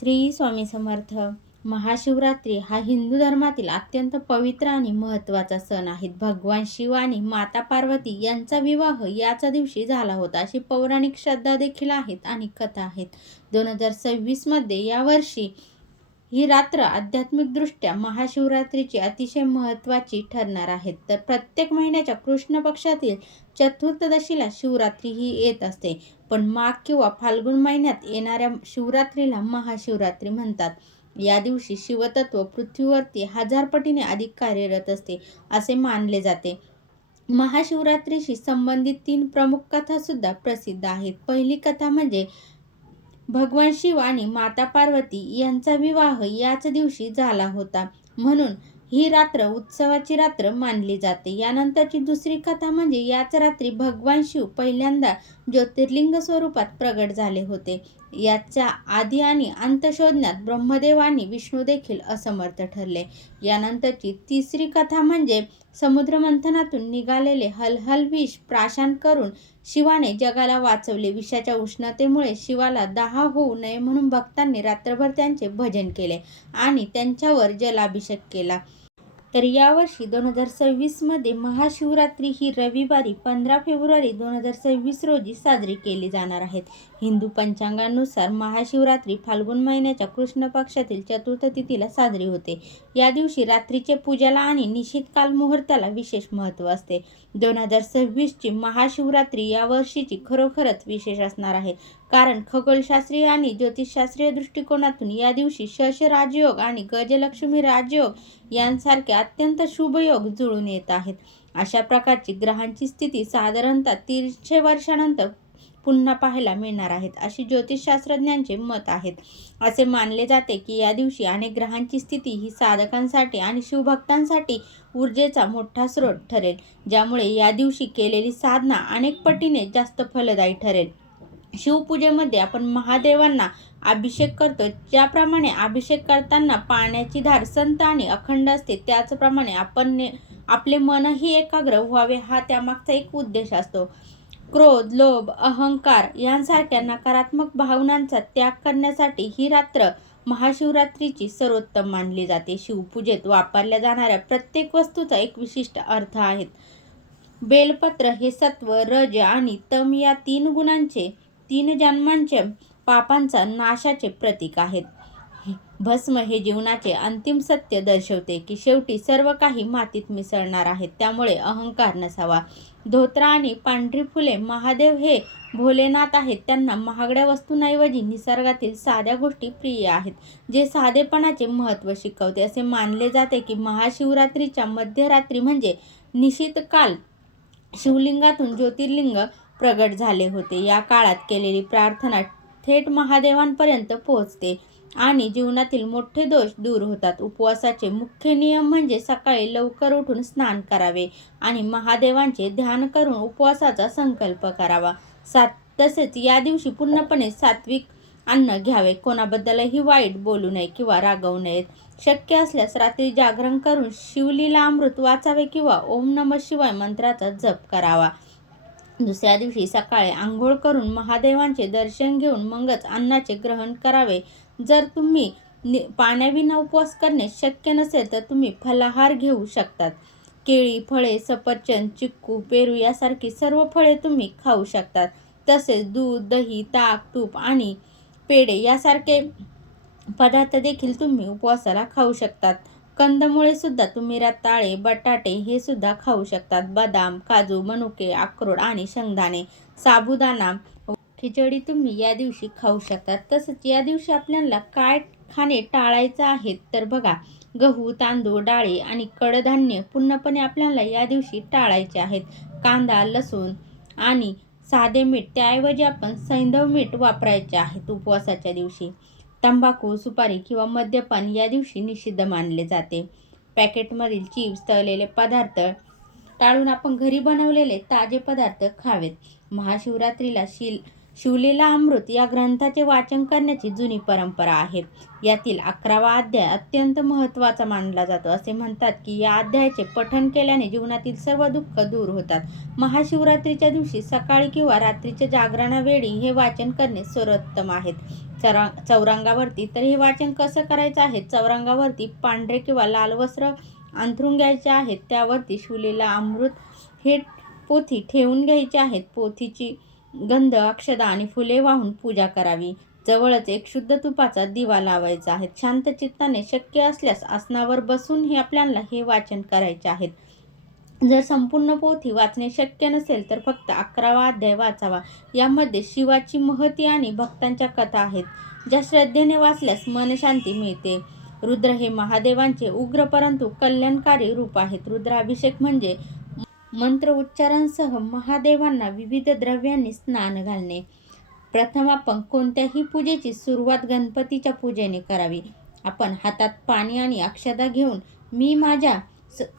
श्री स्वामी समर्थ. महाशिवरात्री हा हिंदू धर्मातील अत्यंत पवित्र आणि महत्त्वाचा सण आहे. भगवान शिव आणि माता पार्वती यांचा विवाह याच दिवशी झाला होता, अशी पौराणिक श्रद्धा देखील आहेत आणि कथा आहेत. 2026 मध्ये यावर्षी ही रात्र आध्यात्मिकदृष्ट्या महाशिवरात्रीची अतिशय महत्त्वाची ठरणार आहे. तर प्रत्येक महिन्याच्या कृष्ण पक्षातील चतुर्दशीला शिवरात्री ही येत असते, पण माघ किंवा फाल्गुन महिन्यात येणाऱ्या शिवरात्रीला महाशिवरात्री म्हणतात. या दिवशी शिवतत्व पृथ्वीवरती 1000 पटीने अधिक कार्यरत असते असे मानले जाते. महाशिवरात्रीशी संबंधित 3 प्रमुख कथा सुद्धा प्रसिद्ध आहेत. पहिली कथा म्हणजे भगवान शिव आणि माता पार्वती यांचा विवाह याच दिवशी झाला होता, म्हणून ही रात्र उत्सवाची रात्र मानली जाते. यानंतरची दुसरी कथा म्हणजे याच रात्री भगवान शिव पहिल्यांदा ज्योतिर्लिंग स्वरूपात प्रगट झाले होते. याचा आदी आणि अंत शोधण्यात ब्रह्मदेव आणि विष्णू देखील असमर्थ ठरले. यानंतरची तिसरी कथा म्हणजे समुद्रमंथनातून निघालेले हलहल विष प्राशन करून शिवाने जगाला वाचवले. विषाच्या उष्णतेमुळे शिवाला दाह होऊ नये म्हणून भक्तांनी रात्रभर त्यांचे भजन केले आणि त्यांच्यावर जलाभिषेक केला. तर यावर्षी 2026 मध्ये महाशिवरात्री ही रविवारी 15 फेब्रुवारी 2026 रोजी साजरी केली जाणार आहे. हिंदू पंचांगानुसार महाशिवरात्री फाल्गुन महिन्याच्या कृष्ण पक्षातील चतुर्थ तिथीला साजरी होते. या दिवशी रात्रीचे पूजेला आणि निशित काल मुहूर्ताला विशेष महत्त्व असते. 2026 ची महाशिवरात्री या वर्षीची खरोखरच विशेष असणार आहे, कारण खगोलशास्त्रीय आणि ज्योतिषशास्त्रीय दृष्टिकोनातून या दिवशी शश राजयोग आणि गजलक्ष्मी राजयोग यांसारखे अत्यंत शुभ योग जुळून येत आहेत. अशा प्रकारची ग्रहांची स्थिती साधारणतः 300 वर्षानंतर पुन्हा पाहायला मिळणार आहेत, अशी ज्योतिषशास्त्रज्ञांचे मत आहेत. असे मानले जाते की या दिवशी अनेक ग्रहांची स्थिती ही साधकांसाठी आणि शिवभक्तांसाठी ऊर्जेचा मोठा स्रोत ठरेल, ज्यामुळे या दिवशी केलेली साधना अनेक पटीने जास्त फलदायी ठरेल. शिवपूजेमध्ये आपण महादेवांना अभिषेक करतो. ज्याप्रमाणे अभिषेक करताना पाण्याची धार संत आणि अखंड असते, त्याचप्रमाणे आपले मनही एकाग्र व्हावे हा त्यामागचा एक उद्देश असतो. क्रोध, लोभ, अहंकार यांसारख्या नकारात्मक भावनांचा त्याग करण्यासाठी ही रात्र महाशिवरात्रीची सर्वोत्तम मानली जाते. शिवपूजेत वापरल्या जाणाऱ्या प्रत्येक वस्तूचा एक विशिष्ट अर्थ आहे. बेलपत्र हे सत्व, रज आणि तम या 3 गुणांचे 3 जन्मांच्या पापांचा नाशाचे प्रतीक आहेत. भस्म हे जीवनाचे अंतिम सत्य दर्शवते की शेवटी सर्व काही मातीत मिसळणार आहे, त्यामुळे अहंकार नसावा. धोत्रा आणि पांढरी फुले. महादेव हे भोलेनाथ आहेत. त्यांना महागड्या वस्तूंऐवजी निसर्गातील साध्या गोष्टी प्रिय आहेत, जे साधेपणाचे महत्त्व शिकवते. असे मानले जाते की महाशिवरात्रीच्या मध्यरात्री म्हणजे निशित काल शिवलिंगातून ज्योतिर्लिंग प्रगट झाले होते. या काळात केलेली प्रार्थना थेट महादेवांपर्यंत पोहोचते आणि जीवनातील मोठे दोष दूर होतात. उपवासाचे मुख्य नियम म्हणजे सकाळी लवकर उठून स्नान करावे आणि महादेवांचे ध्यान करून उपवासाचा संकल्प करावा. तसेच या दिवशी पूर्णपणे सात्विक अन्न घ्यावे. कोणाबद्दलही वाईट बोलू नये किंवा रागवू नयेत. शक्य असल्यास रात्री जागरण करून शिवलीला अमृत वाचावे किंवा ओम नमः शिवाय मंत्राचा जप करावा. दुसऱ्या दिवशी सकाळी आंघोळ करून महादेवांचे दर्शन घेऊन मगच अन्नाचे ग्रहण करावे. जर तुम्ही पाण्याविना उपवास करणे शक्य नसेल तर तुम्ही फलाहार घेऊ शकतात. केळी, फळे, सफरचंद, चिक्कू, पेरू यासारखी सर्व फळे तुम्ही खाऊ शकतात. तसेच दूध, दही, ताक, तूप आणि पेढे यासारखे पदार्थ देखील तुम्ही उपवासाला खाऊ शकतात. कंदमुळे सुद्धा तुम्ही रताळे, बटाटे हे सुद्धा खाऊ शकतात. बदाम, काजू, मनुके, अक्रोड आणि शेंगदाणे, साबुदाणा, खिचडी तुम्ही या दिवशी खाऊ शकतात. तसंच या दिवशी आपल्याला काय खाणे टाळायचं आहे तर बघा, गहू, तांदूळ, डाळी आणि कडधान्य पूर्णपणे आपल्याला या दिवशी टाळायचे आहेत. कांदा, लसूण आणि साधे मीठ त्याऐवजी आपण सैंधव मीठ वापरायचे आहेत. उपवासाच्या दिवशी तंबाखू, सुपारी किंवा मद्यपान या दिवशी निषिद्ध मानले जाते. पॅकेटमधील चिप्स, तळलेले पदार्थ टाळून आपण घरी बनवलेले ताजे पदार्थ खावेत. महाशिवरात्रीला शिवलीला अमृत या ग्रंथाचे वाचन करण्याची जुनी परंपरा आहे. यातील 11वा अध्याय अत्यंत महत्त्वाचा मानला जातो. असे म्हणतात की या अध्यायाचे पठण केल्याने जीवनातील सर्व दुःख दूर होतात. महाशिवरात्रीच्या दिवशी सकाळी किंवा रात्रीच्या जागरणावेळी हे वाचन करणे सर्वोत्तम आहे. चौरंगावरती. तर हे वाचन कसं करायचं आहे? चौरंगावरती पांढरे किंवा लाल वस्त्र अंथरून घ्यायचे आहेत. त्यावरती शिवलेला अमृत हे पोथी ठेवून घ्यायची आहेत. पोथीची गंध, अक्षदा आणि फुले वाहून पूजा करावी. जवळच एक शुद्ध तुपाचा दिवा लावायचा आहे. शांत चित्ताने शक्य असल्यास आसनावर बसून आपल्याला हे वाचन करायचे आहेत. जर संपूर्ण पोथी वाचणे शक्य नसेल तर फक्त 11वा अध्याय वाचावा. यामध्ये शिवाची महती आणि भक्तांच्या कथा आहेत, ज्या श्रद्धेने वाचल्यास मनशांती मिळते. रुद्र हे महादेवांचे उग्र परंतु कल्याणकारी रूप आहेत. रुद्राभिषेक म्हणजे मंत्र उच्चारांसह महादेवांना विविध द्रव्यांनी स्नान घालणे. प्रथम आपण कोणत्याही पूजेची सुरुवात गणपतीच्या पूजेने करावी. आपण हातात पाणी आणि अक्षता घेऊन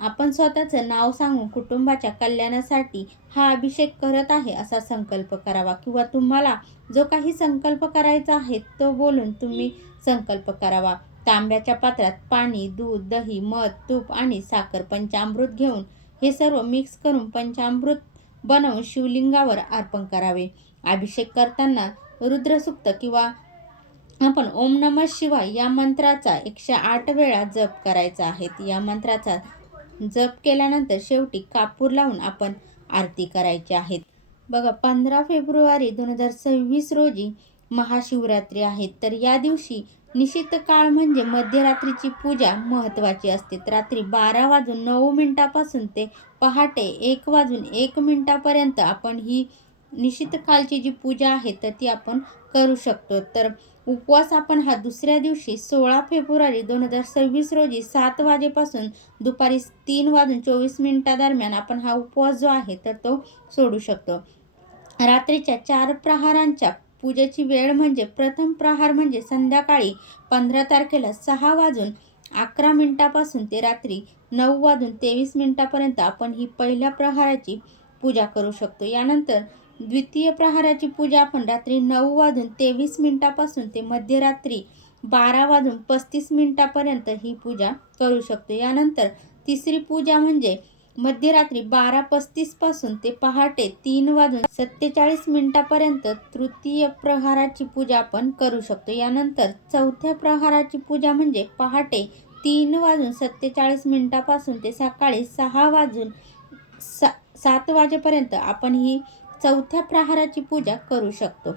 आपण स्वतःचं नाव सांगून कुटुंबाच्या कल्याणासाठी हा अभिषेक करत आहे असा संकल्प करावा, किंवा तुम्हाला जो काही संकल्प करायचा आहे तो बोलून तुम्ही संकल्प करावा. तांब्याच्या पात्रात पाणी, दूध, दही, मध, तूप आणि साखर, पंचामृत घेऊन हे सर्व मिक्स करून पंचामृत बनवून शिवलिंगावर अर्पण करावे. अभिषेक करताना रुद्रसूक्त किंवा आपण ओम नमः शिवाय या मंत्राचा 108 वेळा जप करायचा आहे. या मंत्राचा जप केल्यानंतर शेवटी कापूर लावून आपण आरती करायची आहे. बघा, 15 फेब्रुवारी 2026 रोजी महाशिवरात्री आहे. तर या दिवशी निशित काळ म्हणजे मध्यरात्रीची पूजा महत्त्वाची असते. रात्री 12:09 ते पहाटे 1:01 आपण ही निशित कालची जी पूजा आहे तर ती आपण करू शकतो. तर उपवास आपण हा दुसऱ्या दिवशी 16 फेब्रुवारी 2026 रोजी 7 वाजेपासून दुपारी 3:24 दरम्यान आपण हा उपवास जो आहे तर तो सोडू शकतो. रात्रीच्या 4 प्रहारांच्या पूजेची वेळ म्हणजे प्रथम प्रहार म्हणजे संध्याकाळी 15 तारखेला 6:11 ते रात्री 9:23 आपण ही पहिल्या प्रहाराची पूजा करू शकतो. यानंतर द्वितीय प्रहाराची पूजा आपण रात्री 9:23 ते मध्यरात्री 12:35 ही पूजा करू शकतो. यानंतर तिसरी पूजा म्हणजे मध्यरात्री 12:35 ते पहाटे 3:47 तृतीय प्रहाराची पूजा आपण करू शकतो. यानंतर चौथ्या प्रहाराची पूजा म्हणजे पहाटे 3:47 ते सकाळी 7 वाजेपर्यंत आपण ही चौथ्या प्रहाराची पूजा करू शकतो.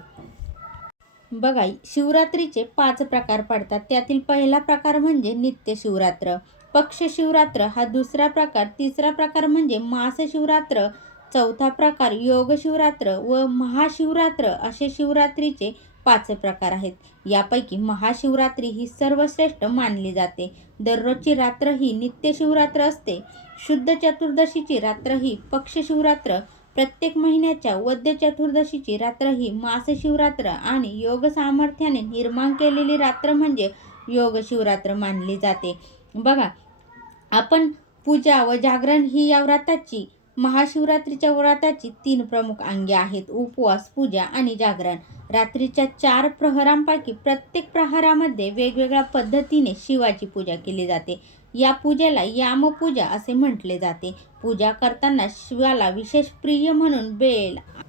बघा, शिवरात्रीचे 5 प्रकार पडतात. त्यातील पहिला प्रकार म्हणजे नित्य शिवरात्र, पक्ष शिवरात्र हा दुसरा प्रकार, तिसरा प्रकार म्हणजे मास शिवरात्र, चौथा प्रकार योग शिवरात्र व महाशिवरात्र असे शिवरात्रीचे 5 प्रकार आहेत. यापैकी महाशिवरात्री ही सर्वश्रेष्ठ मानली जाते. दररोजची रात्र ही नित्य शिवरात्र असते. शुद्ध चतुर्दशीची रात्र ही पक्ष शिवरात्र, प्रत्येक महिन्याच्या वद्य चतुर्दशीची रात्र ही मास शिवरात्र आणि योग सामर्थ्याने निर्माण केलेली रात्र म्हणजे योग शिवरात्र मानली जाते. बघा, आपण पूजा व जागरण ही या व्रताची महाशिवरात्रीच्या व्रताची 3 प्रमुख अंगे आहेत: उपवास, पूजा आणि जागरण. रात्रीच्या 4 प्रहरांपैकी प्रत्येक प्रहरामध्ये वेगवेगळ्या पद्धतीने शिवाची पूजा केली जाते. या पूजेला यामपूजा असे म्हटले जाते. पूजा करताना शिवाला विशेष प्रिय म्हणून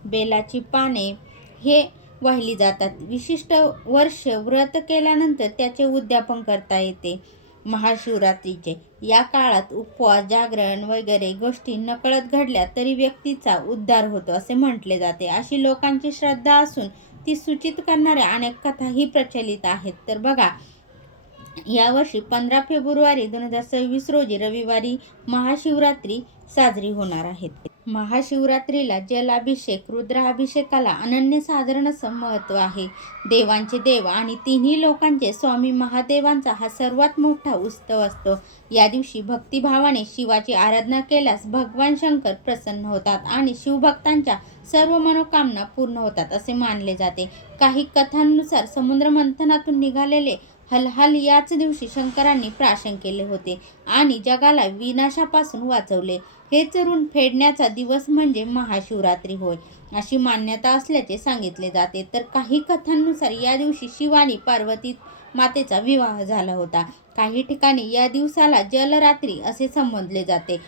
बेलाची पाने हे वाहिली जातात. विशिष्ट वर्ष व्रत केल्यानंतर त्याचे उद्यापन करता येते. महाशिवरात्रीचे या काळात उपवास, जागरण वगैरे गोष्टी नकळत घडल्या तरी व्यक्तीचा उद्धार होतो असे म्हटले जाते. अशी लोकांची श्रद्धा असून ती सूचित करणाऱ्या अनेक कथाही प्रचलित आहेत. तर बघा, यावर्षी 15 फेब्रुवारी 2026 रोजी रविवारी महाशिवरात्री साजरी होणार आहे. महाशिवरात्रीला जलाभिषेक, रुद्राभिषेकाला अनन्यसाधारण असं महत्त्व आहे. देवांचे देव आणि तिन्ही लोकांचे स्वामी महादेवांचा हा सर्वात मोठा उत्सव असतो. या दिवशी भक्तिभावाने शिवाची आराधना केल्यास भगवान शंकर प्रसन्न होतात आणि शिवभक्तांच्या सर्व मनोकामना पूर्ण होतात असे मानले जाते. काही कथांनुसार समुद्र मंथनातून निघालेले हलाहल याच दिवशी शंकरांनी प्राशन केले होते आणि जगाला विनाशापासून वाचवले. हेच ऋण फेडण्याचा दिवस म्हणजे महाशिवरात्री होय अशी मान्यता असल्याचे सांगितले जाते. तर काही कथांनुसार या दिवशी शिव आणि पार्वती मातेचा विवाह झाला होता. काही ठिकाणी या दिवसाला जलरात्री असे संबोधले जाते.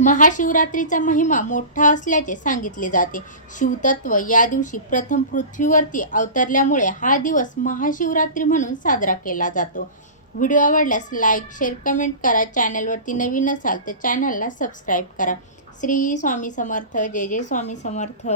महाशिवरात्रीचा महिमा मोठा असल्याचे सांगितले जाते. शिवतत्व या दिवशी प्रथम पृथ्वीवरती अवतरल्यामुळे हा दिवस महाशिवरात्री म्हणून साजरा केला जातो. व्हिडिओ आवडल्यास लाईक, शेअर, कमेंट करा. चॅनलवरती नवीन असाल तर चॅनलला सबस्क्राईब करा. श्री स्वामी समर्थ. जय जय स्वामी समर्थ.